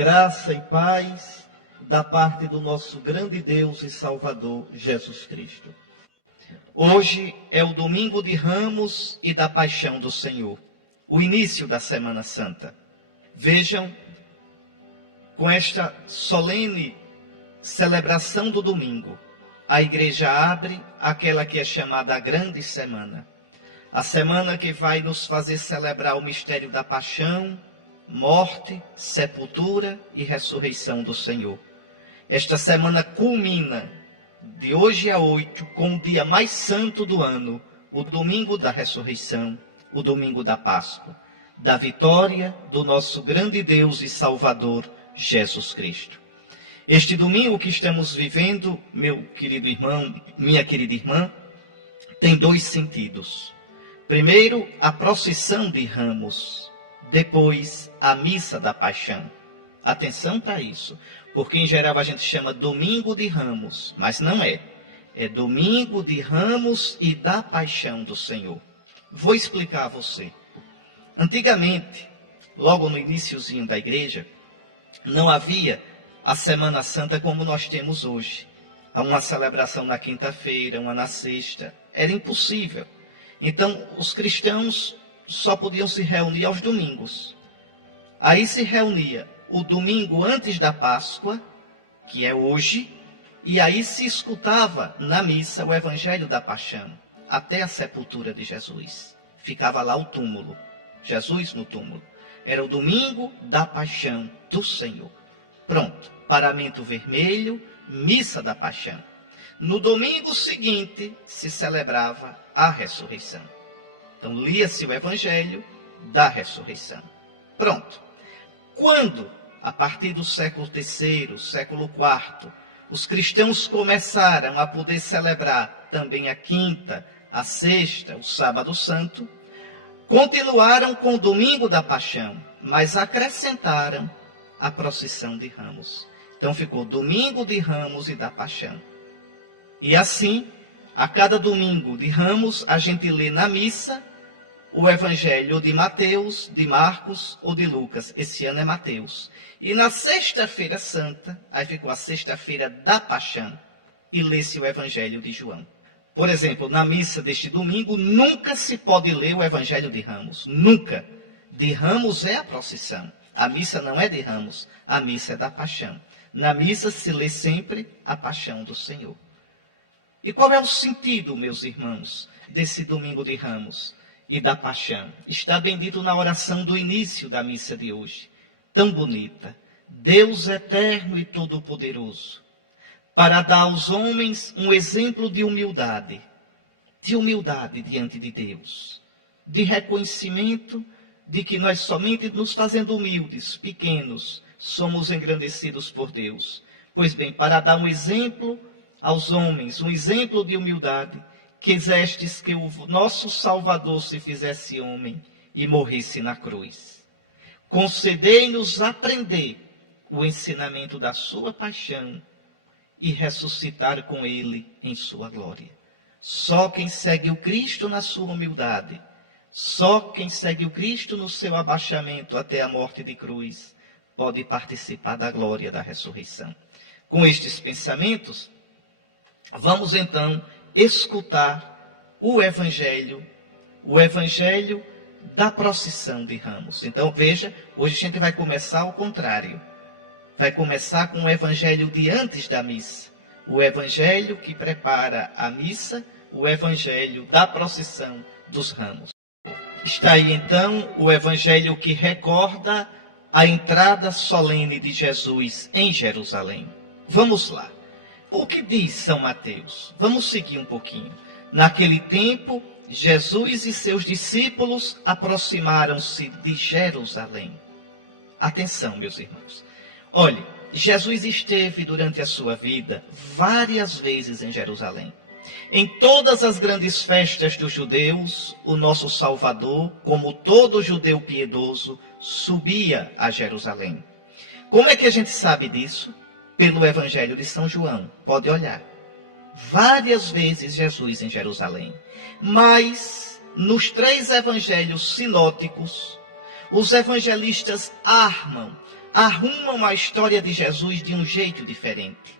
Graça e paz da parte do nosso grande Deus e Salvador, Jesus Cristo. Hoje é o domingo de Ramos e da Paixão do Senhor, o início da Semana Santa. Vejam, com esta solene celebração do domingo, a igreja abre aquela que é chamada a Grande Semana. A semana que vai nos fazer celebrar o mistério da paixão, morte, sepultura e ressurreição do Senhor. Esta semana culmina, de hoje a 8, com o dia mais santo do ano, o domingo da ressurreição, o domingo da Páscoa, da vitória do nosso grande Deus e Salvador, Jesus Cristo. Este domingo que estamos vivendo, meu querido irmão, minha querida irmã, tem dois sentidos. Primeiro, a procissão de Ramos. Depois, a missa da Paixão. Atenção para isso, porque em geral a gente chama domingo de Ramos, mas não é. É domingo de Ramos e da Paixão do Senhor. Vou explicar a você. Antigamente, logo no iniciozinho da igreja, não havia a Semana Santa como nós temos hoje. Há uma celebração na quinta-feira, uma na sexta. Era impossível. Então, os cristãos só podiam se reunir aos domingos. Aí se reunia o domingo antes da Páscoa, que é hoje, e aí se escutava na missa o Evangelho da Paixão, até a sepultura de Jesus. Ficava lá o túmulo, Jesus no túmulo. Era o domingo da Paixão do Senhor. Pronto, paramento vermelho, missa da Paixão. No domingo seguinte se celebrava a ressurreição. Então lia-se o Evangelho da ressurreição. Pronto. Quando, a partir do século III, século IV, os cristãos começaram a poder celebrar também a quinta, a sexta, o sábado santo, continuaram com o domingo da Paixão, mas acrescentaram a procissão de Ramos. Então ficou domingo de Ramos e da Paixão. E assim, a cada domingo de Ramos, a gente lê na missa o Evangelho de Mateus, de Marcos ou de Lucas. Esse ano é Mateus. E na sexta-feira santa, aí ficou a sexta-feira da Paixão, e lê-se o Evangelho de João. Por exemplo, na missa deste domingo, nunca se pode ler o Evangelho de Ramos. Nunca. De Ramos é a procissão. A missa não é de Ramos, a missa é da Paixão. Na missa se lê sempre a Paixão do Senhor. E qual é o sentido, meus irmãos, desse domingo de Ramos e da Paixão? Está bem dito na oração do início da missa de hoje. Tão bonita. Deus eterno e todo-poderoso, para dar aos homens um exemplo de humildade diante de Deus, de reconhecimento de que nós somente nos fazendo humildes, pequenos, somos engrandecidos por Deus. Pois bem, para dar um exemplo aos homens, um exemplo de humildade, quisestes que o nosso Salvador se fizesse homem e morresse na cruz. Concedei-nos aprender o ensinamento da sua paixão e ressuscitar com ele em sua glória. Só quem segue o Cristo na sua humildade, só quem segue o Cristo no seu abaixamento até a morte de cruz, pode participar da glória da ressurreição. Com estes pensamentos, vamos então escutar o Evangelho da procissão de Ramos. Então veja, hoje a gente vai começar ao contrário. Vai começar com o Evangelho de antes da missa. O Evangelho que prepara a missa, o Evangelho da procissão dos Ramos. Está aí então o Evangelho que recorda a entrada solene de Jesus em Jerusalém. Vamos lá. O que diz São Mateus? Vamos seguir um pouquinho. Naquele tempo, Jesus e seus discípulos aproximaram-se de Jerusalém. Atenção, meus irmãos. Olhe, Jesus esteve durante a sua vida várias vezes em Jerusalém. Em todas as grandes festas dos judeus, o nosso Salvador, como todo judeu piedoso, subia a Jerusalém. Como é que a gente sabe disso? Pelo Evangelho de São João. Pode olhar. Várias vezes Jesus em Jerusalém. Mas, nos 3 evangelhos sinóticos, os evangelistas armam arrumam a história de Jesus de um jeito diferente,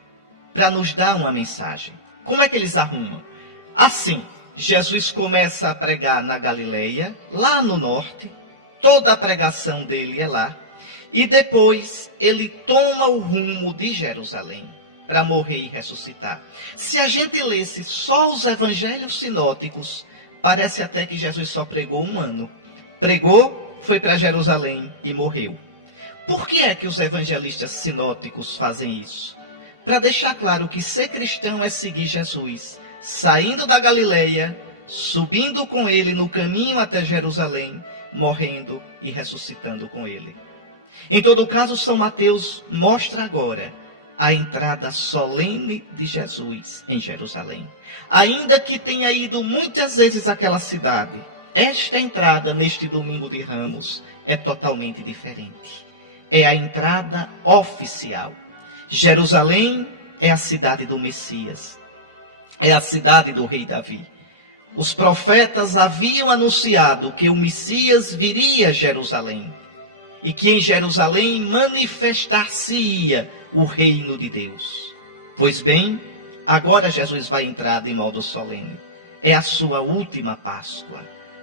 para nos dar uma mensagem. Como é que eles arrumam? Assim, Jesus começa a pregar na Galileia, lá no norte, toda a pregação dele é lá, e depois ele toma o rumo de Jerusalém, para morrer e ressuscitar. Se a gente lesse só os evangelhos sinóticos, parece até que Jesus só pregou 1 ano. Pregou, foi para Jerusalém e morreu. Por que é que os evangelistas sinóticos fazem isso? Para deixar claro que ser cristão é seguir Jesus, saindo da Galileia, subindo com ele no caminho até Jerusalém, morrendo e ressuscitando com ele. Em todo caso, São Mateus mostra agora a entrada solene de Jesus em Jerusalém. Ainda que tenha ido muitas vezes àquela cidade, esta entrada neste domingo de Ramos é totalmente diferente. É a entrada oficial. Jerusalém é a cidade do Messias. É a cidade do rei Davi. Os profetas haviam anunciado que o Messias viria a Jerusalém e que em Jerusalém manifestar-se-ia o reino de Deus. Pois bem, agora Jesus vai entrar de modo solene. É a sua última Páscoa.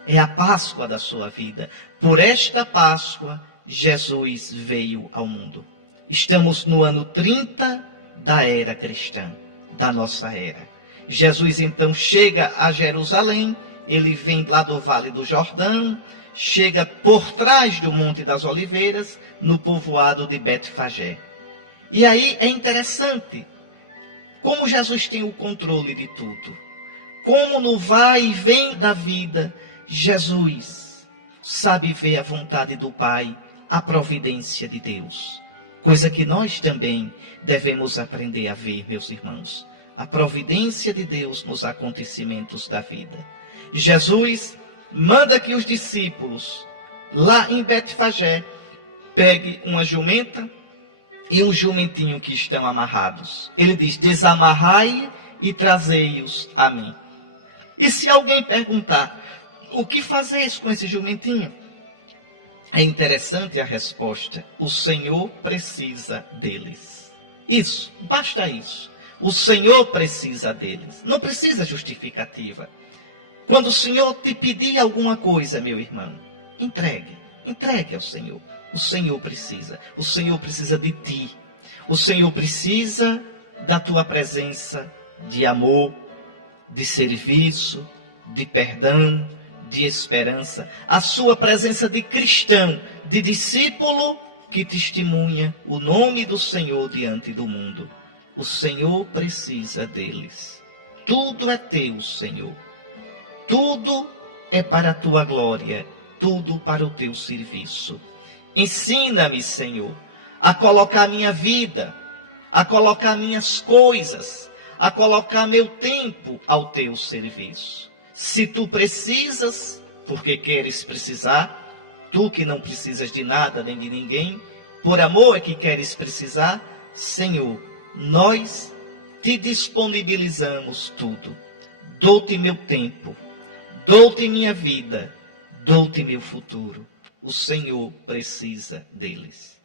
É a Páscoa da sua vida. Por esta Páscoa, Jesus veio ao mundo. Estamos no ano 30 da era cristã, da nossa era. Jesus então chega a Jerusalém, ele vem lá do Vale do Jordão, chega por trás do Monte das Oliveiras, no povoado de Betfagé. E aí é interessante como Jesus tem o controle de tudo. Como no vai e vem da vida, Jesus sabe ver a vontade do Pai, a providência de Deus. Coisa que nós também devemos aprender a ver, meus irmãos. A providência de Deus nos acontecimentos da vida. Jesus manda que os discípulos, lá em Betfagé, peguem uma jumenta e um jumentinho que estão amarrados. Ele diz, desamarrai e trazei-os a mim. E se alguém perguntar, o que fazeis com esse jumentinho? É interessante a resposta, o Senhor precisa deles. Isso, basta isso. O Senhor precisa deles, não precisa justificativa. Quando o Senhor te pedir alguma coisa, meu irmão, entregue ao Senhor. O Senhor precisa de ti. O Senhor precisa da tua presença de amor, de serviço, de perdão, de esperança. A sua presença de cristão, de discípulo que testemunha o nome do Senhor diante do mundo. O Senhor precisa deles. Tudo é teu, Senhor. Tudo é para a tua glória, tudo para o teu serviço. Ensina-me, Senhor, a colocar minha vida, a colocar minhas coisas, a colocar meu tempo ao teu serviço. Se tu precisas, porque queres precisar, tu que não precisas de nada nem de ninguém, por amor é que queres precisar, Senhor, nós te disponibilizamos tudo. Dou-te meu tempo, dou-te minha vida, dou-te meu futuro. O Senhor precisa deles.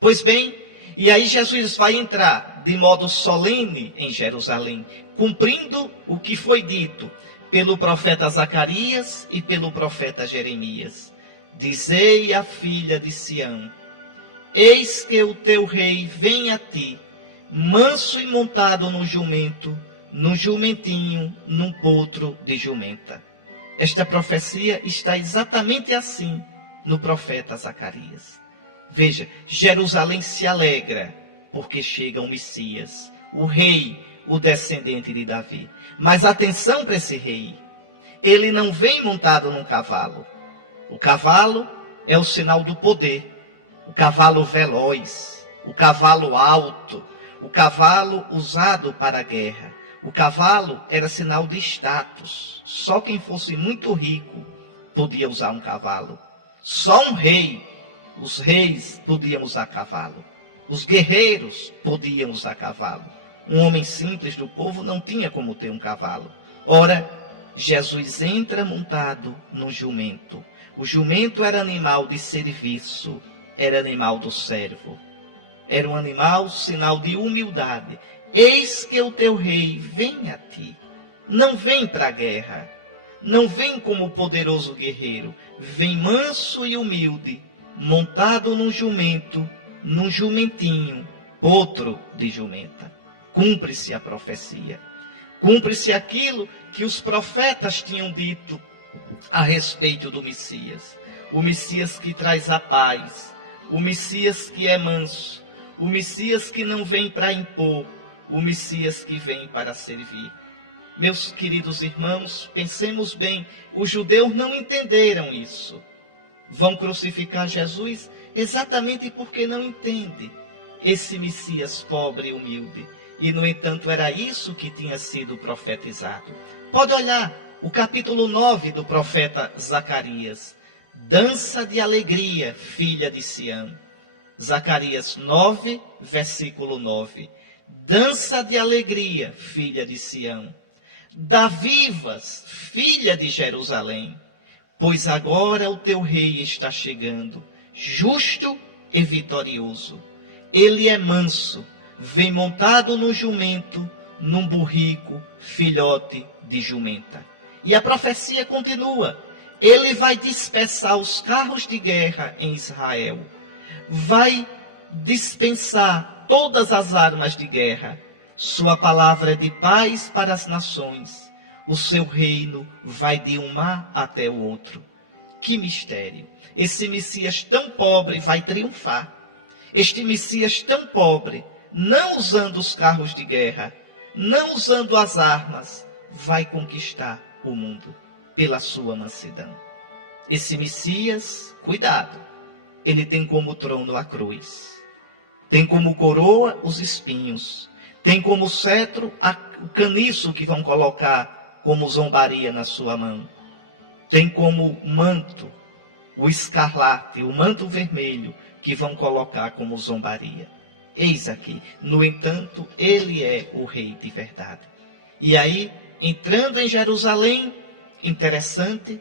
Pois bem, e aí Jesus vai entrar de modo solene em Jerusalém, cumprindo o que foi dito pelo profeta Zacarias e pelo profeta Jeremias. Dizei à filha de Sião, eis que o teu rei vem a ti, manso e montado num jumento, num jumentinho, num potro de jumenta. Esta profecia está exatamente assim no profeta Zacarias. Veja, Jerusalém se alegra porque chega o Messias, o rei, o descendente de Davi. Mas atenção para esse rei. Ele não vem montado num cavalo. O cavalo é o sinal do poder. O cavalo veloz, o cavalo alto, o cavalo usado para a guerra. O cavalo era sinal de status. Só quem fosse muito rico podia usar um cavalo. Só um rei, os reis podiam usar cavalo. Os guerreiros podiam usar cavalo. Um homem simples do povo não tinha como ter um cavalo. Ora, Jesus entra montado no jumento. O jumento era animal de serviço, era animal do servo. Era um animal, sinal de humildade. Eis que o teu rei vem a ti. Não vem para a guerra. Não vem como poderoso guerreiro. Vem manso e humilde, montado num jumento, num jumentinho, potro de jumenta. Cumpre-se a profecia. Cumpre-se aquilo que os profetas tinham dito a respeito do Messias. O Messias que traz a paz. O Messias que é manso. O Messias que não vem para impor. O Messias que vem para servir. Meus queridos irmãos, pensemos bem, os judeus não entenderam isso. Vão crucificar Jesus exatamente porque não entendem esse Messias pobre e humilde. E, no entanto, era isso que tinha sido profetizado. Pode olhar o capítulo 9 do profeta Zacarias. Dança de alegria, filha de Sião. Zacarias 9, versículo 9. Dança de alegria, filha de Sião. Dá vivas, filha de Jerusalém, pois agora o teu rei está chegando, justo e vitorioso. Ele é manso, vem montado no jumento, num burrico, filhote de jumenta. E a profecia continua. Ele vai dispersar os carros de guerra em Israel. Vai dispensar todas as armas de guerra. Sua palavra é de paz para as nações. O seu reino vai de um mar até o outro. Que mistério! Esse Messias tão pobre vai triunfar. Este Messias tão pobre, não usando os carros de guerra, não usando as armas, vai conquistar o mundo pela sua mansidão. Esse Messias, cuidado, ele tem como trono a cruz. Tem como coroa os espinhos. Tem como cetro o caniço que vão colocar como zombaria na sua mão. Tem como manto o escarlate, o manto vermelho que vão colocar como zombaria. Eis aqui. No entanto, ele é o rei de verdade. E aí, entrando em Jerusalém, interessante,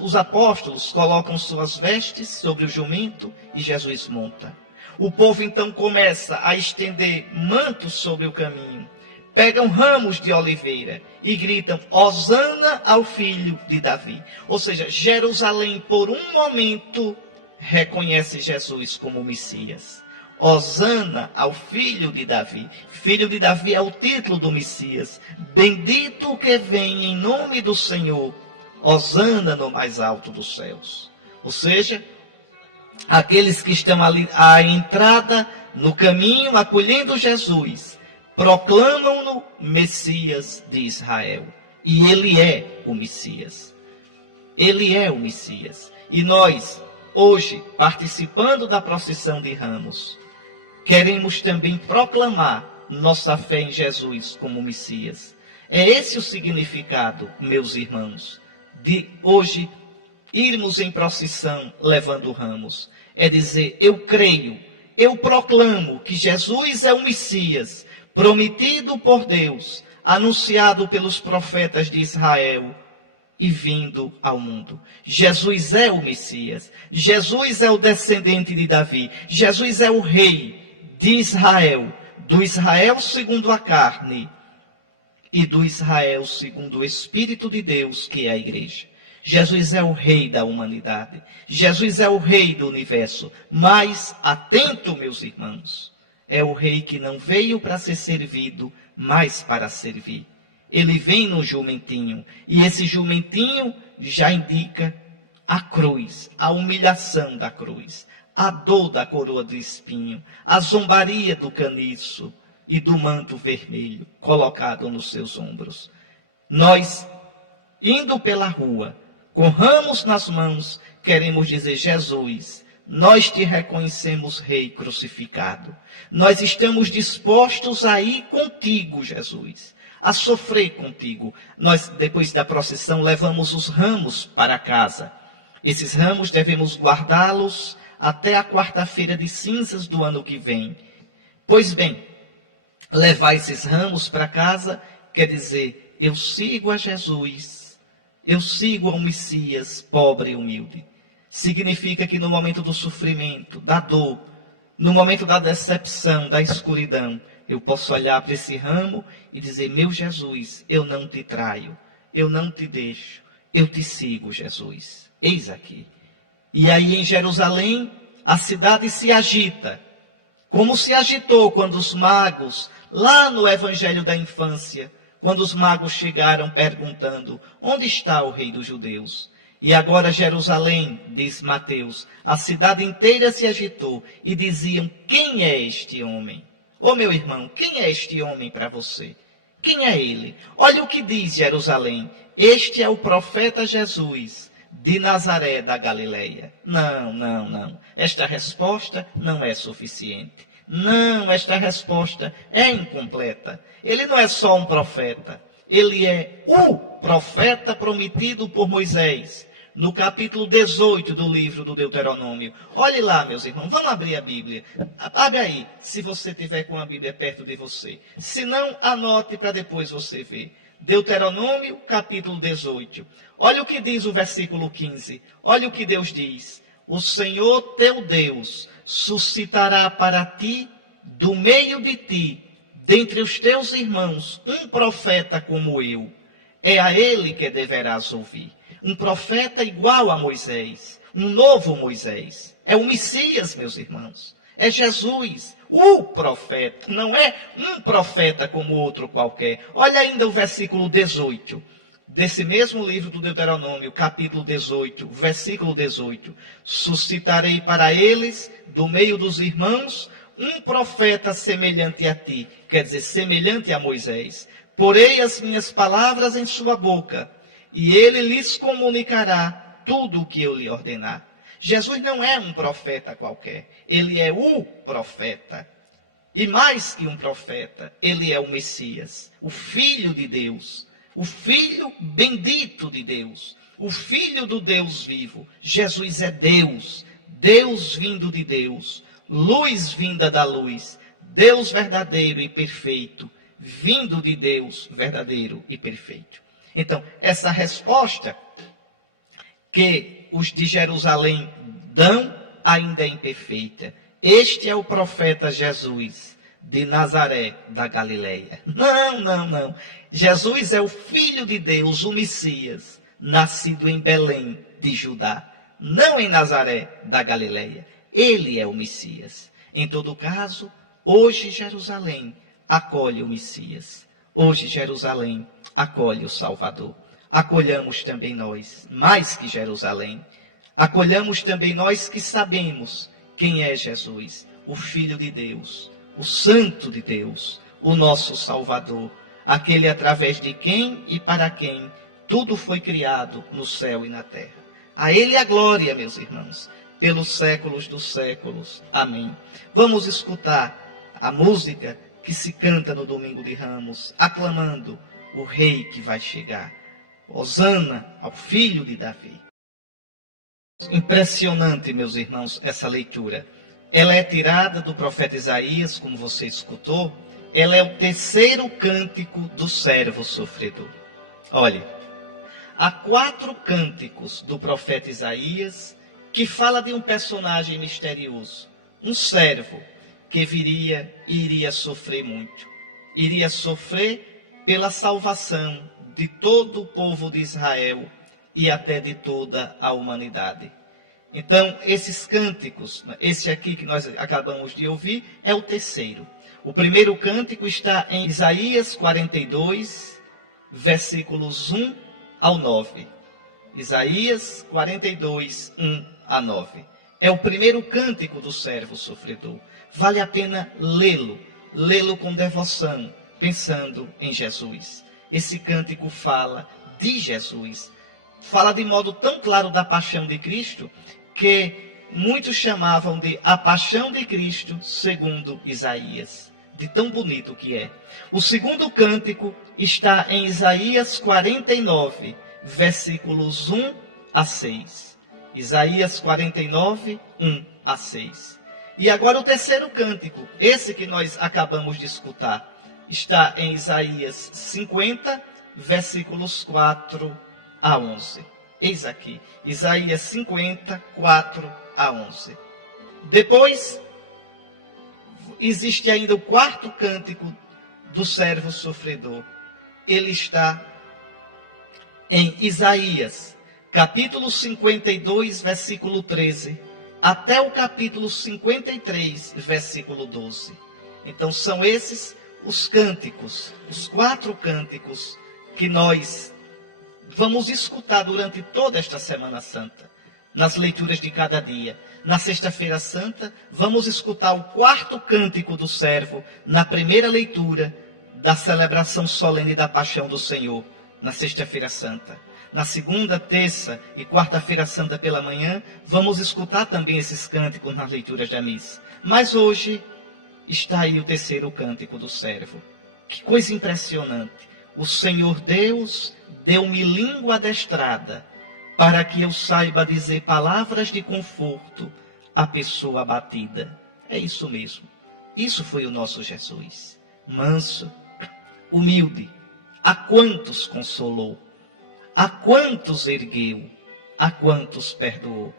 os apóstolos colocam suas vestes sobre o jumento e Jesus monta. O povo então começa a estender mantos sobre o caminho. Pegam ramos de oliveira e gritam, Hosana ao filho de Davi. Ou seja, Jerusalém por um momento reconhece Jesus como Messias. Hosana ao filho de Davi. Filho de Davi é o título do Messias. Bendito o que vem em nome do Senhor. Hosana no mais alto dos céus. Ou seja, aqueles que estão ali à entrada, no caminho, acolhendo Jesus, proclamam-no Messias de Israel. E ele é o Messias. Ele é o Messias. E nós, hoje, participando da procissão de Ramos, queremos também proclamar nossa fé em Jesus como Messias. É esse o significado, meus irmãos, de hoje irmos em procissão levando ramos. É dizer, eu creio, eu proclamo que Jesus é o Messias, prometido por Deus, anunciado pelos profetas de Israel e vindo ao mundo. Jesus é o Messias, Jesus é o descendente de Davi, Jesus é o rei de Israel, do Israel segundo a carne e do Israel segundo o Espírito de Deus, que é a igreja. Jesus é o rei da humanidade. Jesus é o rei do universo. Mas, atento, meus irmãos, é o rei que não veio para ser servido, mas para servir. Ele vem no jumentinho. E esse jumentinho já indica a cruz, a humilhação da cruz, a dor da coroa de espinho, a zombaria do caniço e do manto vermelho colocado nos seus ombros. Nós, indo pela rua, com ramos nas mãos, queremos dizer, Jesus, nós te reconhecemos Rei crucificado. Nós estamos dispostos a ir contigo, Jesus, a sofrer contigo. Nós, depois da procissão, levamos os ramos para casa. Esses ramos devemos guardá-los até a quarta-feira de cinzas do ano que vem. Pois bem, levar esses ramos para casa quer dizer, eu sigo a Jesus. Eu sigo ao Messias, pobre e humilde. Significa que no momento do sofrimento, da dor, No momento da decepção, da escuridão, eu posso olhar para esse ramo e dizer: meu Jesus, eu não te traio, eu não te deixo, eu te sigo, Jesus. Eis aqui. E aí em Jerusalém, a cidade se agita, como se agitou quando os magos, lá no Evangelho da Infância, quando os magos chegaram perguntando: onde está o rei dos judeus? E agora Jerusalém, diz Mateus, a cidade inteira se agitou e diziam: quem é este homem? Ô meu irmão, quem é este homem para você? Quem é ele? Olha o que diz Jerusalém: este é o profeta Jesus, de Nazaré da Galileia. Não, não, não. Esta resposta não é suficiente. Não, esta resposta é incompleta. Ele não é só um profeta. Ele é o profeta prometido por Moisés, no capítulo 18 do livro do Deuteronômio. Olhe lá, meus irmãos, vamos abrir a Bíblia. Abre aí, se você tiver com a Bíblia perto de você. Se não, anote para depois você ver. Deuteronômio, capítulo 18. Olha o que diz o versículo 15. Olha o que Deus diz: o Senhor teu Deus suscitará para ti, do meio de ti, dentre os teus irmãos, um profeta como eu. É a ele que deverás ouvir. Um profeta igual a Moisés, um novo Moisés. É o Messias, meus irmãos. É Jesus, o profeta. Não é um profeta como outro qualquer. Olha ainda o versículo 18. Desse mesmo livro do Deuteronômio, capítulo 18, versículo 18. Suscitarei para eles, do meio dos irmãos, um profeta semelhante a ti. Quer dizer, semelhante a Moisés. Porei as minhas palavras em sua boca, e ele lhes comunicará tudo o que eu lhe ordenar. Jesus não é um profeta qualquer. Ele é o profeta. E mais que um profeta, ele é o Messias, o Filho de Deus, o Filho bendito de Deus, o Filho do Deus vivo. Jesus é Deus, Deus vindo de Deus, luz vinda da luz, Deus verdadeiro e perfeito, vindo de Deus verdadeiro e perfeito. Então, essa resposta que os de Jerusalém dão ainda é imperfeita. Este é o profeta Jesus, de Nazaré da Galileia. Não, não, não. Jesus é o Filho de Deus, o Messias, nascido em Belém de Judá, não em Nazaré da Galileia. Ele é o Messias. Em todo caso, hoje Jerusalém acolhe o Messias. Hoje Jerusalém acolhe o Salvador. Acolhamos também nós, mais que Jerusalém. Acolhamos também nós que sabemos quem é Jesus, o Filho de Deus, o Santo de Deus, o nosso Salvador, aquele através de quem e para quem tudo foi criado no céu e na terra. A Ele a glória, meus irmãos, pelos séculos dos séculos. Amém. Vamos escutar a música que se canta no Domingo de Ramos, aclamando o Rei que vai chegar. Hosana ao Filho de Davi. Impressionante, meus irmãos, essa leitura. Ela é tirada do profeta Isaías, como você escutou. Ela é o terceiro cântico do servo sofredor. Olhe, há 4 cânticos do profeta Isaías que fala de um personagem misterioso, um servo que viria e iria sofrer muito. Iria sofrer pela salvação de todo o povo de Israel e até de toda a humanidade. Então, esses cânticos, esse aqui que nós acabamos de ouvir, é o terceiro. O primeiro cântico está em Isaías 42, versículos 1 ao 9. Isaías 42, 1 a 9. É o primeiro cântico do servo sofredor. Vale a pena lê-lo com devoção, pensando em Jesus. Esse cântico fala de Jesus. Fala de modo tão claro da paixão de Cristo, que muitos chamavam de a paixão de Cristo segundo Isaías. De tão bonito que é. O segundo cântico está em Isaías 49, versículos 1 a 6. Isaías 49, 1 a 6. E agora o terceiro cântico, esse que nós acabamos de escutar, está em Isaías 50, versículos 4 a 11. Eis aqui, Isaías 50, 4 a 11. Depois, existe ainda o quarto cântico do servo sofredor. Ele está em Isaías, capítulo 52, versículo 13, até o capítulo 53, versículo 12. Então são esses os cânticos, os 4 cânticos que nós vamos escutar durante toda esta Semana Santa, nas leituras de cada dia. Na Sexta-feira Santa, vamos escutar o 4º cântico do servo, na primeira leitura da celebração solene da Paixão do Senhor, na Sexta-feira Santa. Na segunda, terça e quarta-feira santa pela manhã, vamos escutar também esses cânticos nas leituras da missa. Mas hoje está aí o 3º cântico do servo. Que coisa impressionante! O Senhor Deus deu-me língua adestrada, para que eu saiba dizer palavras de conforto à pessoa abatida. É isso mesmo. Isso foi o nosso Jesus. Manso, humilde. A quantos consolou? A quantos ergueu? A quantos perdoou?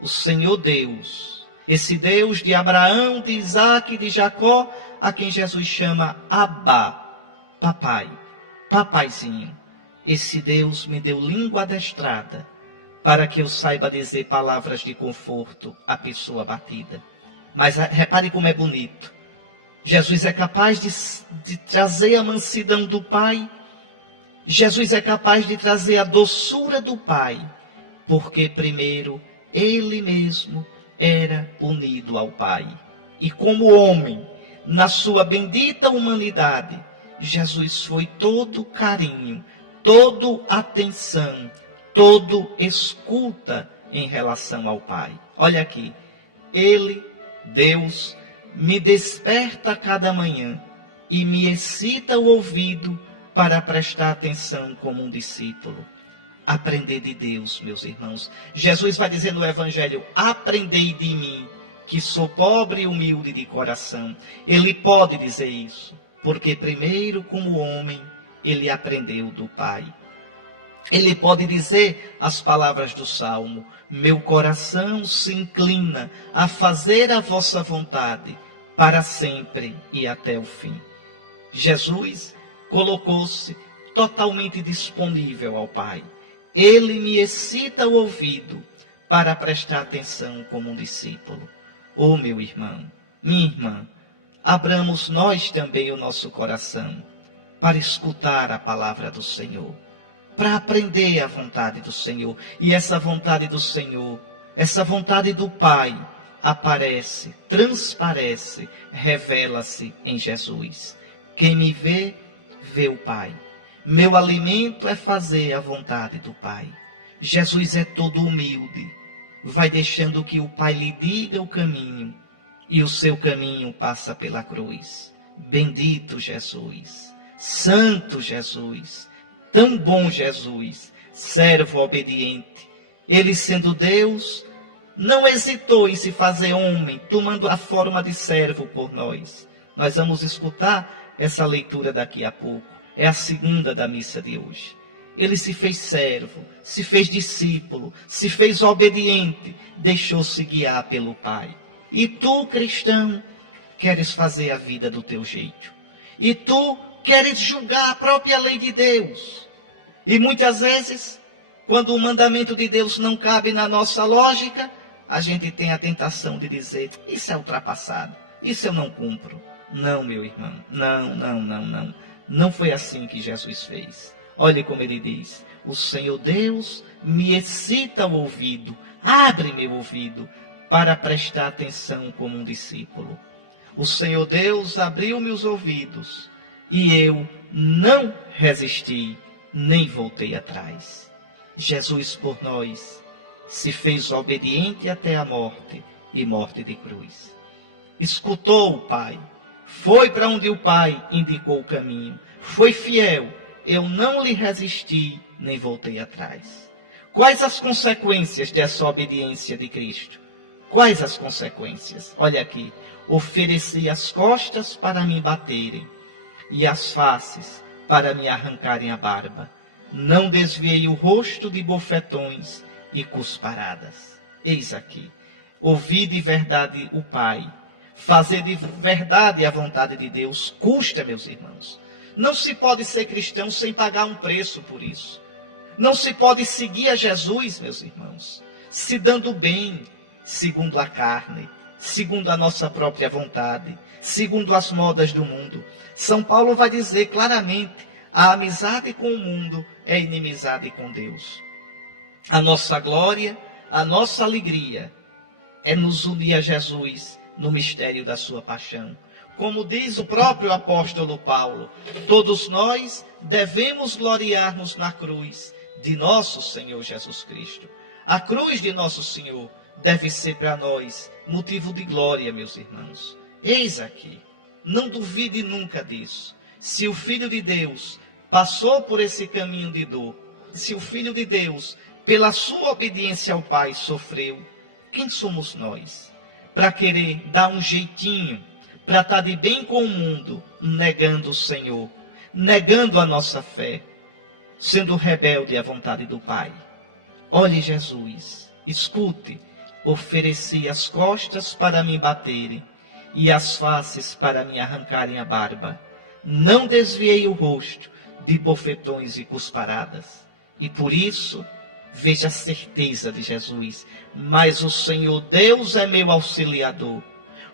O Senhor Deus, esse Deus de Abraão, de Isaque e de Jacó, a quem Jesus chama Abba, papai, papaizinho. Esse Deus me deu língua adestrada, para que eu saiba dizer palavras de conforto à pessoa abatida. Mas repare como é bonito. Jesus é capaz de trazer a mansidão do Pai. Jesus é capaz de trazer a doçura do Pai, porque primeiro Ele mesmo era unido ao Pai. E como homem, na sua bendita humanidade, Jesus foi todo carinho, todo atenção, todo escuta em relação ao Pai. Olha aqui, Ele, Deus, me desperta a cada manhã e me excita o ouvido para prestar atenção como um discípulo. Aprender de Deus, meus irmãos. Jesus vai dizer no Evangelho, aprendei de mim, que sou pobre e humilde de coração. Ele pode dizer isso, porque primeiro, como homem, ele aprendeu do Pai. Ele pode dizer as palavras do Salmo, meu coração se inclina a fazer a vossa vontade, para sempre e até o fim. Jesus colocou-se totalmente disponível ao Pai. Ele me excita o ouvido para prestar atenção como um discípulo. Oh, meu irmão, minha irmã, abramos nós também o nosso coração para escutar a palavra do Senhor, para aprender a vontade do Senhor. E essa vontade do Senhor, essa vontade do Pai, aparece, transparece, revela-se em Jesus. Quem me vê, vê o Pai. Meu alimento é fazer a vontade do Pai. Jesus é todo humilde. Vai deixando que o Pai lhe diga o caminho. E o seu caminho passa pela cruz. Bendito Jesus. Santo Jesus. Tão bom Jesus. Servo obediente. Ele sendo Deus, não hesitou em se fazer homem, tomando a forma de servo por nós. Nós vamos escutar essa leitura daqui a pouco. É a segunda da missa de hoje. Ele se fez servo, se fez discípulo, se fez obediente, deixou-se guiar pelo Pai. E tu, cristão, queres fazer a vida do teu jeito. E tu queres julgar a própria lei de Deus. E muitas vezes, quando o mandamento de Deus não cabe na nossa lógica, a gente tem a tentação de dizer, isso é ultrapassado, isso eu não cumpro. Não, meu irmão, não. Não foi assim que Jesus fez. Olhe como ele diz, o Senhor Deus me excita o ouvido, abre meu ouvido para prestar atenção como um discípulo. O Senhor Deus abriu-me os ouvidos e eu não resisti, nem voltei atrás. Jesus por nós se fez obediente até a morte e morte de cruz. Escutou o Pai. Foi para onde o Pai indicou o caminho. Foi fiel. Eu não lhe resisti, nem voltei atrás. Quais as consequências dessa obediência de Cristo? Quais as consequências? Olha aqui. Ofereci as costas para me baterem e as faces para me arrancarem a barba. Não desviei o rosto de bofetões e cusparadas. Eis aqui. Ouvi de verdade o Pai. Fazer de verdade a vontade de Deus custa, meus irmãos. Não se pode ser cristão sem pagar um preço por isso. Não se pode seguir a Jesus, meus irmãos, se dando bem, segundo a carne, segundo a nossa própria vontade, segundo as modas do mundo. São Paulo vai dizer claramente: a amizade com o mundo é inimizade com Deus. A nossa glória, a nossa alegria é nos unir a Jesus no mistério da sua paixão. Como diz o próprio apóstolo Paulo, todos nós devemos gloriar-nos na cruz de nosso Senhor Jesus Cristo. A cruz de nosso Senhor deve ser para nós motivo de glória, meus irmãos. Eis aqui, não duvide nunca disso. Se o Filho de Deus passou por esse caminho de dor, se o Filho de Deus, pela sua obediência ao Pai, sofreu, quem somos nós para querer dar um jeitinho, para estar de bem com o mundo, negando o Senhor, negando a nossa fé, sendo rebelde à vontade do Pai? Olhe Jesus, escute: ofereci as costas para me baterem e as faces para me arrancarem a barba. Não desviei o rosto de bofetões e cusparadas. E por isso, veja a certeza de Jesus: mas o Senhor Deus é meu auxiliador.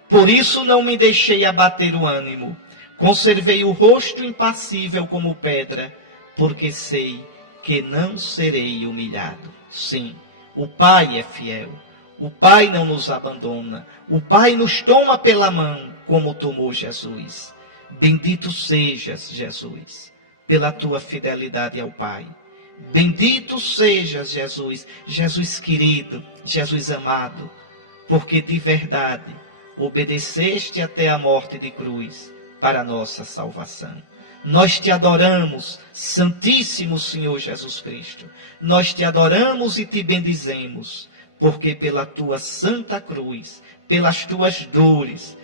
Por isso não me deixei abater o ânimo. Conservei o rosto impassível como pedra, porque sei que não serei humilhado. Sim, o Pai é fiel. O Pai não nos abandona. O Pai nos toma pela mão, como tomou Jesus. Bendito sejas, Jesus, pela tua fidelidade ao Pai. Bendito sejas, Jesus, Jesus querido, Jesus amado, porque de verdade obedeceste até a morte de cruz para a nossa salvação. Nós te adoramos, Santíssimo Senhor Jesus Cristo. Nós te adoramos e te bendizemos, porque pela tua santa cruz, pelas tuas dores,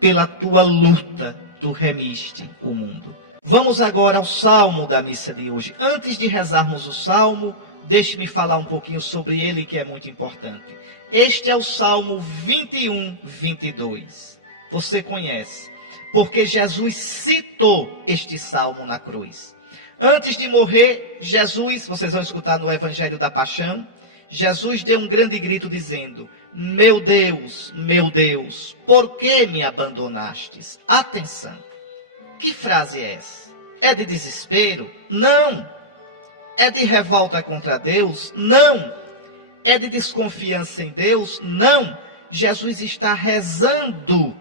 pela tua luta, tu remiste o mundo. Vamos agora ao salmo da missa de hoje. Antes de rezarmos o salmo, deixe-me falar um pouquinho sobre ele, que é muito importante. Este é o salmo 21, 22. Você conhece, porque Jesus citou este salmo na cruz. Antes de morrer, Jesus, vocês vão escutar no Evangelho da Paixão, Jesus deu um grande grito dizendo: meu Deus, por que me abandonastes? Atenção, que frase é essa? É de desespero? Não. É de revolta contra Deus? Não. É de desconfiança em Deus? Não. Jesus está rezando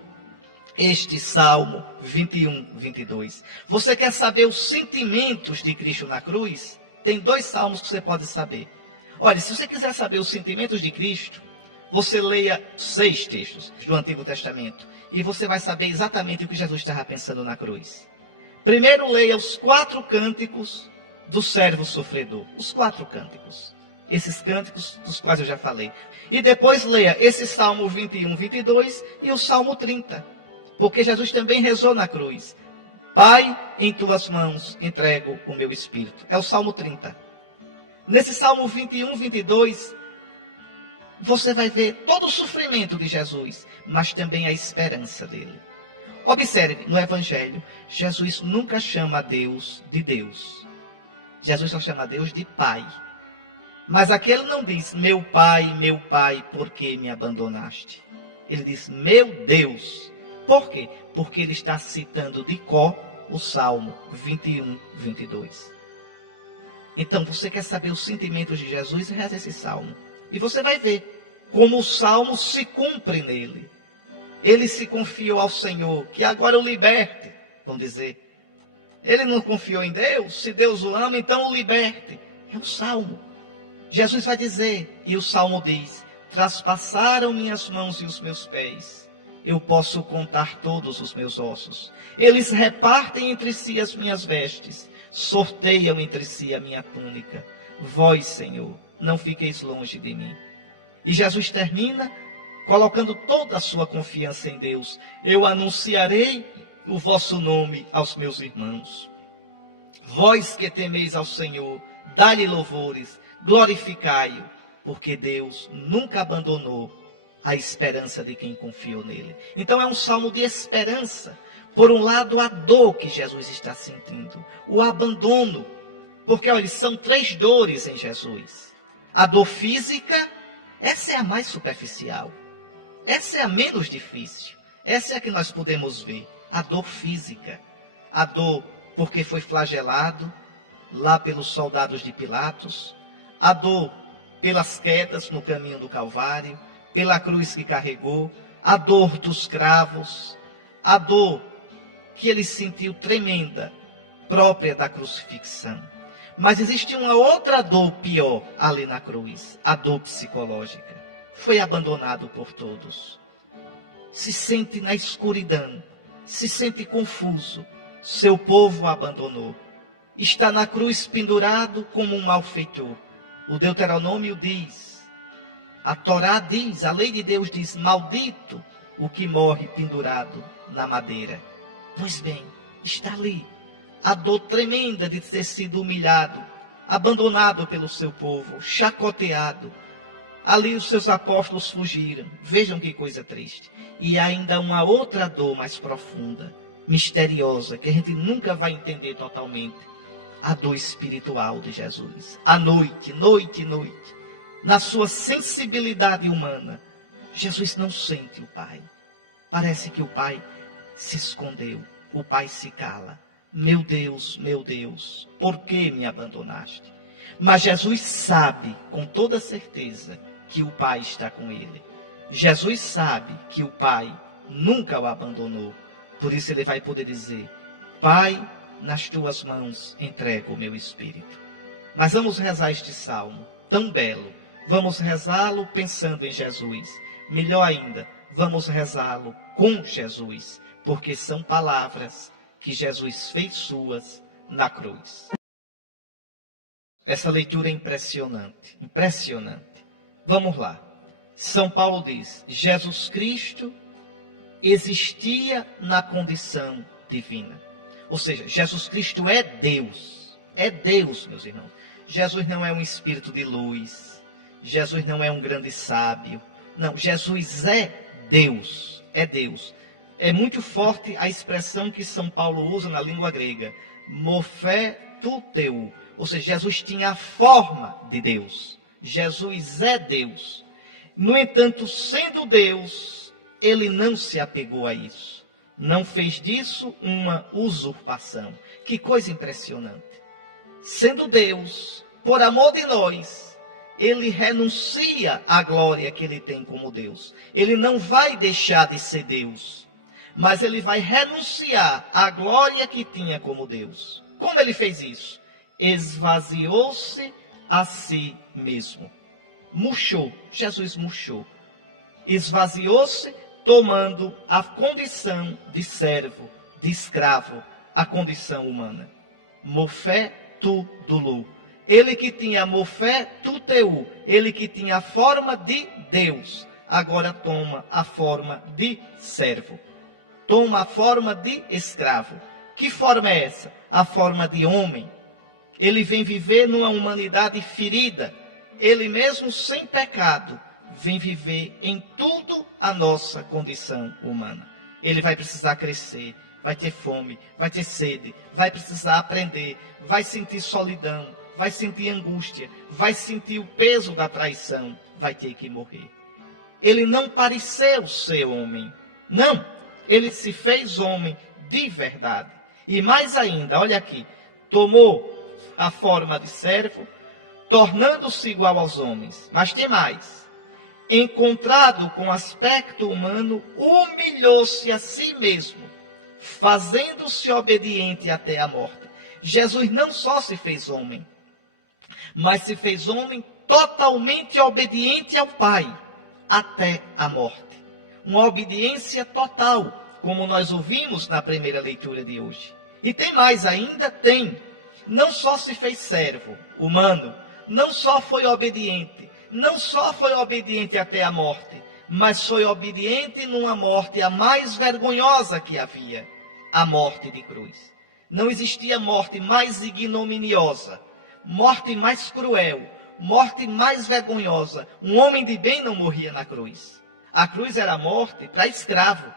este Salmo 21, 22. Você quer saber os sentimentos de Cristo na cruz? Tem 2 salmos que você pode saber. Olha, se você quiser saber os sentimentos de Cristo, você leia 6 textos do Antigo Testamento e você vai saber exatamente o que Jesus estava pensando na cruz. Primeiro leia os 4 cânticos do servo sofredor. Os 4 cânticos. Esses cânticos dos quais eu já falei. E depois leia esse Salmo 21, 22 e o Salmo 30. Porque Jesus também rezou na cruz: Pai, em tuas mãos entrego o meu espírito. É o Salmo 30. Nesse Salmo 21, 22, você vai ver todo o sofrimento de Jesus, mas também a esperança dele. Observe, no Evangelho, Jesus nunca chama Deus de Deus. Jesus só chama Deus de Pai. Mas aqui ele não diz: meu Pai, por que me abandonaste? Ele diz: meu Deus. Por quê? Porque ele está citando de cor o Salmo 21, 22. Então, você quer saber os sentimentos de Jesus? Reza esse Salmo. E você vai ver como o Salmo se cumpre nele. Ele se confiou ao Senhor, que agora o liberte, vamos dizer. Ele não confiou em Deus? Se Deus o ama, então o liberte. É o Salmo. Jesus vai dizer, e o Salmo diz: traspassaram minhas mãos e os meus pés. Eu posso contar todos os meus ossos. Eles repartem entre si as minhas vestes. Sorteiam entre si a minha túnica. Vós, Senhor, não fiqueis longe de mim. E Jesus termina colocando toda a sua confiança em Deus. Eu anunciarei o vosso nome aos meus irmãos. Vós que temeis ao Senhor, dai-lhe louvores, glorificai-o, porque Deus nunca abandonou a esperança de quem confiou nele. Então é um salmo de esperança. Por um lado, a dor que Jesus está sentindo, o abandono, porque olha, são 3 dores em Jesus. A dor física, essa é a mais superficial, essa é a menos difícil, essa é a que nós podemos ver, a dor física, a dor porque foi flagelado lá pelos soldados de Pilatos, a dor pelas quedas no caminho do Calvário, pela cruz que carregou, a dor dos cravos, a dor que ele sentiu tremenda, própria da crucifixão. Mas existe uma outra dor pior ali na cruz, a dor psicológica. Foi abandonado por todos. Se sente na escuridão, se sente confuso. Seu povo o abandonou. Está na cruz pendurado como um malfeitor. O Deuteronômio diz, a Torá diz, a lei de Deus diz, maldito o que morre pendurado na madeira. Pois bem, está ali a dor tremenda de ter sido humilhado, abandonado pelo seu povo, chacoteado. Ali os seus apóstolos fugiram. Vejam que coisa triste. E ainda uma outra dor mais profunda, misteriosa, que a gente nunca vai entender totalmente. A dor espiritual de Jesus. À noite, noite, na sua sensibilidade humana, Jesus não sente o Pai. Parece que o Pai se escondeu, o Pai se cala. Meu Deus, por que me abandonaste? Mas Jesus sabe com toda certeza que o Pai está com ele. Jesus sabe que o Pai nunca o abandonou. Por isso ele vai poder dizer, Pai, nas tuas mãos entrego o meu espírito. Mas vamos rezar este salmo tão belo. Vamos rezá-lo pensando em Jesus. Melhor ainda, vamos rezá-lo com Jesus, porque são palavras que Jesus fez suas na cruz. Essa leitura é impressionante, impressionante. Vamos lá. São Paulo diz, Jesus Cristo existia na condição divina. Ou seja, Jesus Cristo é Deus. É Deus, meus irmãos. Jesus não é um espírito de luz. Jesus não é um grande sábio. Não, Jesus é Deus. É Deus. É muito forte a expressão que São Paulo usa na língua grega. Morphé tuteu. Ou seja, Jesus tinha a forma de Deus. Jesus é Deus. No entanto, sendo Deus, ele não se apegou a isso. Não fez disso uma usurpação. Que coisa impressionante. Sendo Deus, por amor de nós, ele renuncia à glória que ele tem como Deus. Ele não vai deixar de ser Deus, mas ele vai renunciar à glória que tinha como Deus. Como ele fez isso? Esvaziou-se a si mesmo. Murchou. Jesus murchou. Esvaziou-se, tomando a condição de servo, de escravo, a condição humana. Morphé tu dulu. Ele que tinha morphé tu teu, ele que tinha a forma de Deus, agora toma a forma de servo. Toma a forma de escravo. Que forma é essa? A forma de homem. Ele vem viver numa humanidade ferida. Ele mesmo sem pecado vem viver em tudo a nossa condição humana. Ele vai precisar crescer, vai ter fome, vai ter sede, vai precisar aprender, vai sentir solidão, vai sentir angústia, vai sentir o peso da traição, vai ter que morrer. Ele não pareceu ser homem, não, ele se fez homem de verdade. E mais ainda, olha aqui, tomou a forma de servo, tornando-se igual aos homens, mas tem mais. Encontrado com aspecto humano, humilhou-se a si mesmo, fazendo-se obediente até a morte. Jesus não só se fez homem, mas se fez homem totalmente obediente ao Pai, até a morte. Uma obediência total, como nós ouvimos na primeira leitura de hoje. E tem mais ainda, tem. Não só se fez servo humano, não só foi obediente, não só foi obediente até a morte, mas foi obediente numa morte a mais vergonhosa que havia, a morte de cruz. Não existia morte mais ignominiosa, morte mais cruel, morte mais vergonhosa. Um homem de bem não morria na cruz. A cruz era a morte para escravo.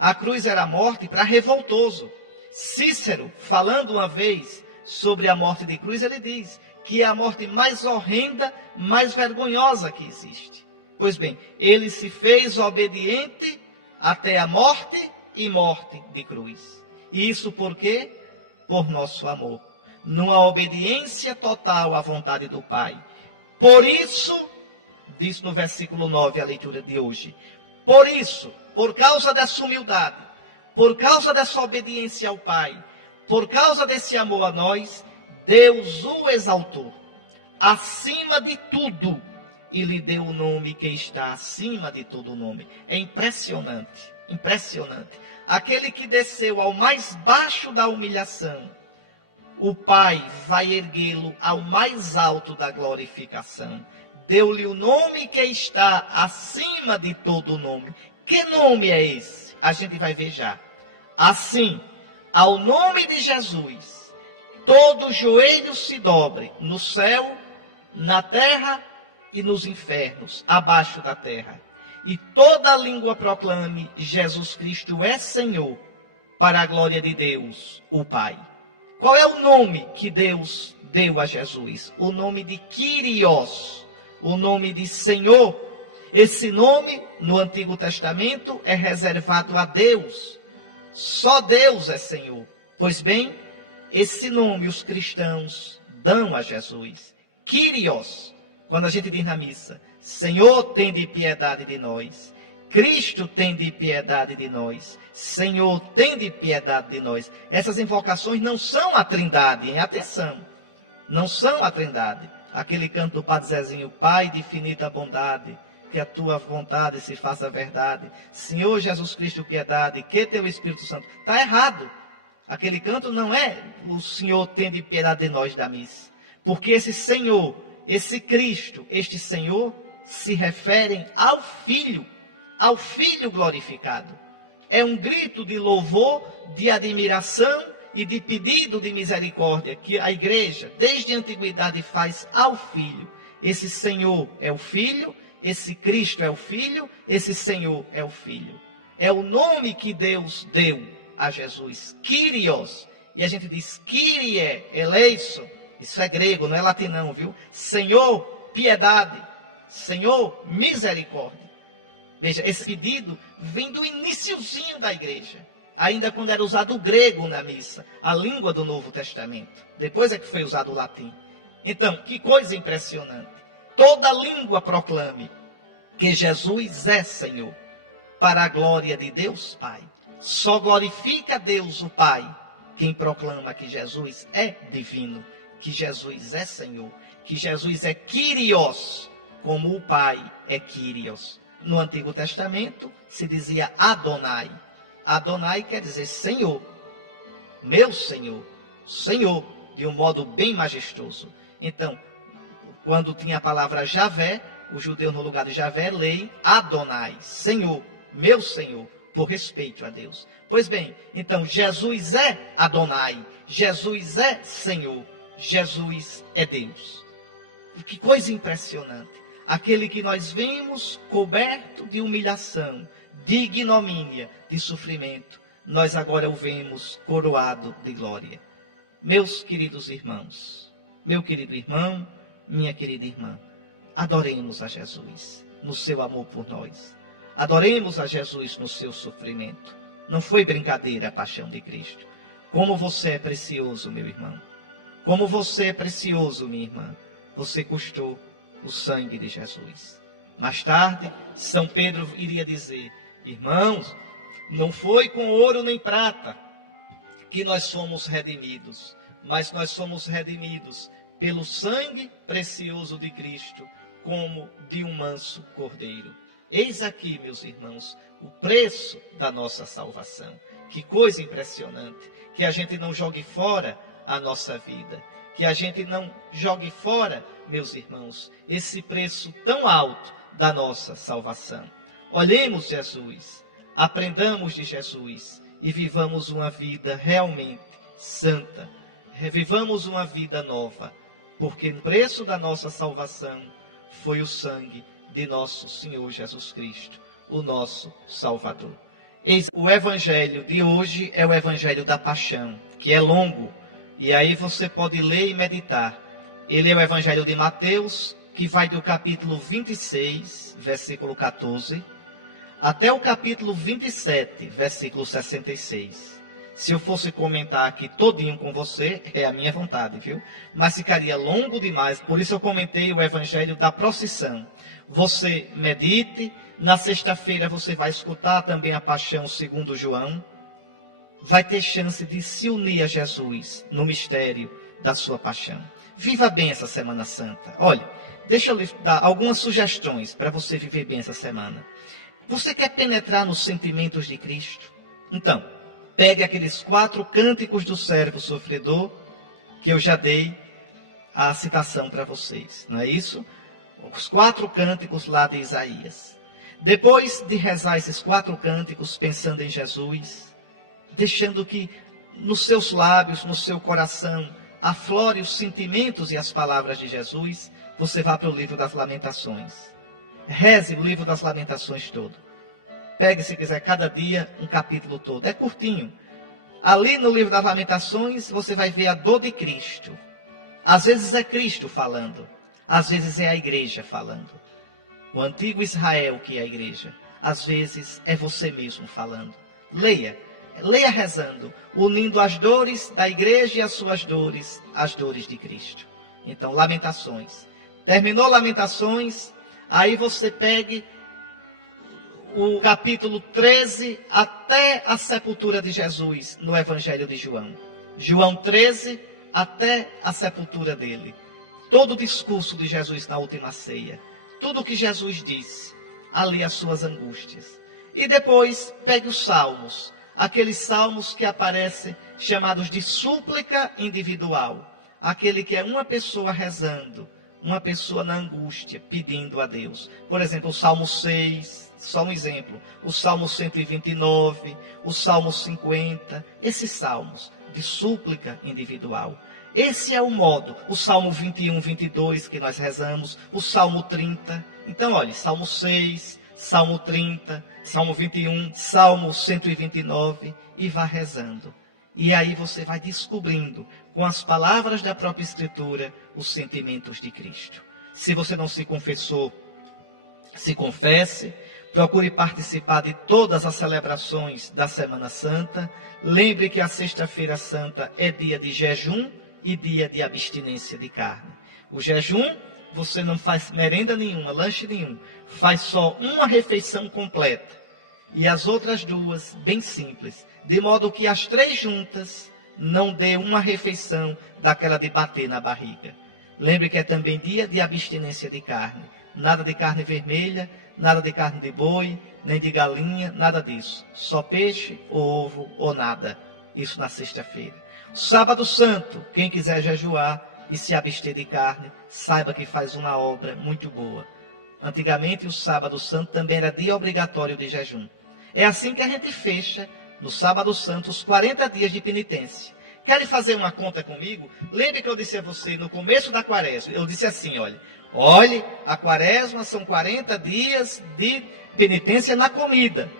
A cruz era a morte para revoltoso. Cícero, falando uma vez sobre a morte de cruz, ele diz que é a morte mais horrenda, mais vergonhosa que existe. Pois bem, ele se fez obediente até a morte e morte de cruz. E isso por quê? Por nosso amor. Numa obediência total à vontade do Pai. Por isso, diz no versículo 9 a leitura de hoje, por isso, por causa dessa humildade, por causa dessa obediência ao Pai, por causa desse amor a nós, Deus o exaltou acima de tudo e lhe deu o nome que está acima de todo nome. É impressionante, impressionante. Aquele que desceu ao mais baixo da humilhação, o Pai vai erguê-lo ao mais alto da glorificação. Deu-lhe o nome que está acima de todo nome. Que nome é esse? A gente vai ver já. Assim, ao nome de Jesus, todo joelho se dobre no céu, na terra e nos infernos, abaixo da terra. E toda língua proclame: Jesus Cristo é Senhor, para a glória de Deus, o Pai. Qual é o nome que Deus deu a Jesus? O nome de Kyrios, o nome de Senhor. Esse nome, no Antigo Testamento, é reservado a Deus. Só Deus é Senhor. Pois bem, esse nome os cristãos dão a Jesus. Kyrios, quando a gente diz na missa, Senhor, tende piedade de nós. Cristo, tende piedade de nós. Senhor, tende piedade de nós. Essas invocações não são a Trindade, hein? Atenção. Não são a Trindade. Aquele canto do Padre Zezinho, Pai de infinita bondade, que a tua vontade se faça verdade. Senhor Jesus Cristo, piedade, que teu Espírito Santo. Está errado. Aquele canto não é o Senhor tende piedade de nós da missa. Porque esse Senhor, esse Cristo, este Senhor, se referem ao Filho glorificado. É um grito de louvor, de admiração e de pedido de misericórdia que a igreja, desde a antiguidade, faz ao Filho. Esse Senhor é o Filho, esse Cristo é o Filho, esse Senhor é o Filho. É o nome que Deus deu a Jesus, Kyrios. E a gente diz Kyrie, eleison. Isso é grego, não é latinão, viu? Senhor, piedade. Senhor, misericórdia. Veja, esse pedido vem do iniciozinho da igreja. Ainda quando era usado o grego na missa, a língua do Novo Testamento. Depois é que foi usado o latim. Então, que coisa impressionante. Toda língua proclame que Jesus é Senhor, para a glória de Deus Pai. Só glorifica Deus o Pai quem proclama que Jesus é divino, que Jesus é Senhor, que Jesus é Kyrios, como o Pai é Kyrios. No Antigo Testamento se dizia Adonai. Adonai quer dizer Senhor, meu Senhor, Senhor, de um modo bem majestoso. Então, quando tinha a palavra Javé, o judeu no lugar de Javé leem Adonai, Senhor, meu Senhor, por respeito a Deus. Pois bem, então Jesus é Adonai, Jesus é Senhor, Jesus é Deus. Que coisa impressionante. Aquele que nós vemos coberto de humilhação, de ignomínia, de sofrimento, nós agora o vemos coroado de glória. Meus queridos irmãos, meu querido irmão, minha querida irmã, adoremos a Jesus no seu amor por nós. Adoremos a Jesus no seu sofrimento. Não foi brincadeira a paixão de Cristo. Como você é precioso, meu irmão. Como você é precioso, minha irmã. Você custou o sangue de Jesus. Mais tarde, São Pedro iria dizer: irmãos, não foi com ouro nem prata que nós somos redimidos, mas nós somos redimidos pelo sangue precioso de Cristo, como de um manso cordeiro. Eis aqui, meus irmãos, o preço da nossa salvação. Que coisa impressionante, que a gente não jogue fora a nossa vida, que a gente não jogue fora, meus irmãos, esse preço tão alto da nossa salvação. Olhemos Jesus, aprendamos de Jesus e vivamos uma vida realmente santa. Revivamos uma vida nova, porque o preço da nossa salvação foi o sangue de nosso Senhor Jesus Cristo. o nosso Salvador. O evangelho de hoje é o evangelho da paixão, que é longo, e aí você pode ler e meditar. Ele é o evangelho de Mateus, que vai do capítulo 26, versículo 14, até o capítulo 27, versículo 66. Se eu fosse comentar aqui todinho com você, é a minha vontade, viu? Mas ficaria longo demais, por isso eu comentei o evangelho da procissão. Você medite, na sexta-feira você vai escutar também a paixão segundo João. Vai ter chance de se unir a Jesus no mistério da sua paixão. Viva bem essa Semana Santa. Olha, deixa eu lhe dar algumas sugestões para você viver bem essa semana. Você quer penetrar nos sentimentos de Cristo? Então, pegue aqueles 4 cânticos do servo sofredor, que eu já dei a citação para vocês, não é isso? Os 4 cânticos lá de Isaías. Depois de rezar esses 4 cânticos, pensando em Jesus, deixando que nos seus lábios, no seu coração, aflore os sentimentos e as palavras de Jesus, você vá para o livro das Lamentações. Reze o livro das Lamentações todo. Pegue, se quiser, cada dia um capítulo todo. É curtinho. Ali no livro das Lamentações, você vai ver a dor de Cristo. Às vezes é Cristo falando. Às vezes é a igreja falando. O antigo Israel, que é a igreja. Às vezes é você mesmo falando. Leia. Leia rezando. Unindo as dores da igreja e as suas dores, as dores de Cristo. Então, Lamentações. Terminou Lamentações, aí você pegue o capítulo 13 até a sepultura de Jesus no Evangelho de João. João 13 até a sepultura dele. Todo o discurso de Jesus na última ceia. Tudo o que Jesus disse. Ali as suas angústias. E depois pegue os salmos. Aqueles salmos que aparecem chamados de súplica individual. Aquele que é uma pessoa rezando. Uma pessoa na angústia, pedindo a Deus. Por exemplo, o Salmo 6, só um exemplo. O Salmo 129, o Salmo 50. Esses salmos de súplica individual. Esse é o modo. O Salmo 21, 22 que nós rezamos. O Salmo 30. Então, olha, Salmo 6, Salmo 30, Salmo 21, Salmo 129. E vá rezando. E aí você vai descobrindo, com as palavras da própria Escritura, os sentimentos de Cristo. Se você não se confessou, se confesse. Procure participar de todas as celebrações da Semana Santa. Lembre que a Sexta-feira Santa é dia de jejum e dia de abstinência de carne. O jejum, você não faz merenda nenhuma, lanche nenhum. Faz só uma refeição completa. E as outras 2, bem simples. De modo que as 3 juntas não dê uma refeição daquela de bater na barriga. Lembre que é também dia de abstinência de carne. Nada de carne vermelha, nada de carne de boi, nem de galinha, nada disso. Só peixe, ou ovo, ou nada. Isso na sexta-feira. Sábado Santo, quem quiser jejuar e se abster de carne, saiba que faz uma obra muito boa. Antigamente o Sábado Santo também era dia obrigatório de jejum. É assim que a gente fecha no Sábado Santo os 40 dias de penitência. Querem fazer uma conta comigo? Lembre que eu disse a você no começo da quaresma, eu disse assim, olhe, a quaresma são 40 dias de penitência na comida.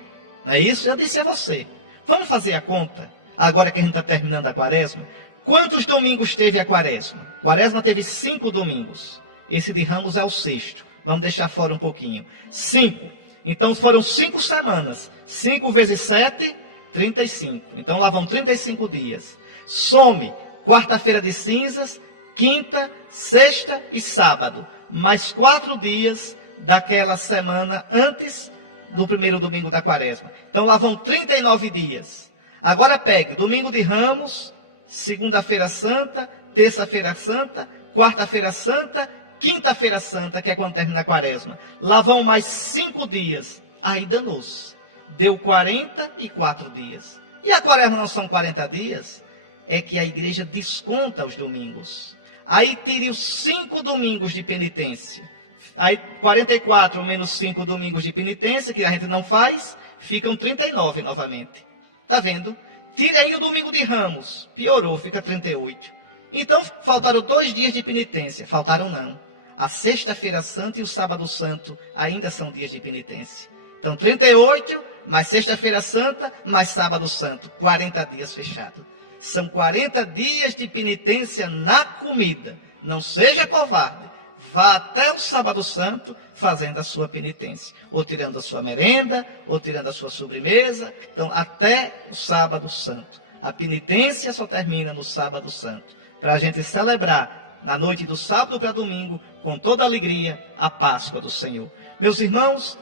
Não é isso? Eu disse a você. Vamos fazer a conta, agora que a gente está terminando a quaresma. Quantos domingos teve a quaresma? A quaresma teve 5 domingos. Esse de Ramos é o 6º. Vamos deixar fora um pouquinho. 5. Então foram 5 semanas. 5 vezes 7, 35. Então lá vão 35 dias. Some quarta-feira de cinzas, quinta, sexta e sábado. Mais 4 dias daquela semana antes do primeiro domingo da quaresma. Então lá vão 39 dias. Agora pegue domingo de Ramos, segunda-feira santa, terça-feira santa, quarta-feira santa, quinta-feira santa, que é quando termina a quaresma. Lá vão mais 5 dias. Aí danou-se. Deu 44 dias. E a quaresma não são 40 dias? É que a igreja desconta os domingos. Aí tire os 5 domingos de penitência. Aí 44 menos 5 domingos de penitência, que a gente não faz, ficam 39 novamente. Está vendo? Tire aí o domingo de Ramos. Piorou, fica 38. Então faltaram 2 dias de penitência. Faltaram não. A sexta-feira santa e o sábado santo ainda são dias de penitência. Então, 38, mais Sexta-feira Santa, mais Sábado Santo. 40 dias fechado. São 40 dias de penitência na comida. Não seja covarde. Vá até o Sábado Santo fazendo a sua penitência. Ou tirando a sua merenda, ou tirando a sua sobremesa. Então, até o Sábado Santo. A penitência só termina no Sábado Santo. Para a gente celebrar na noite do sábado para domingo, com toda alegria, a Páscoa do Senhor. Meus irmãos,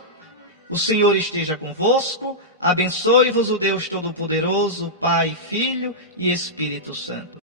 o Senhor esteja convosco. Abençoe-vos o Deus Todo-Poderoso, Pai, Filho e Espírito Santo.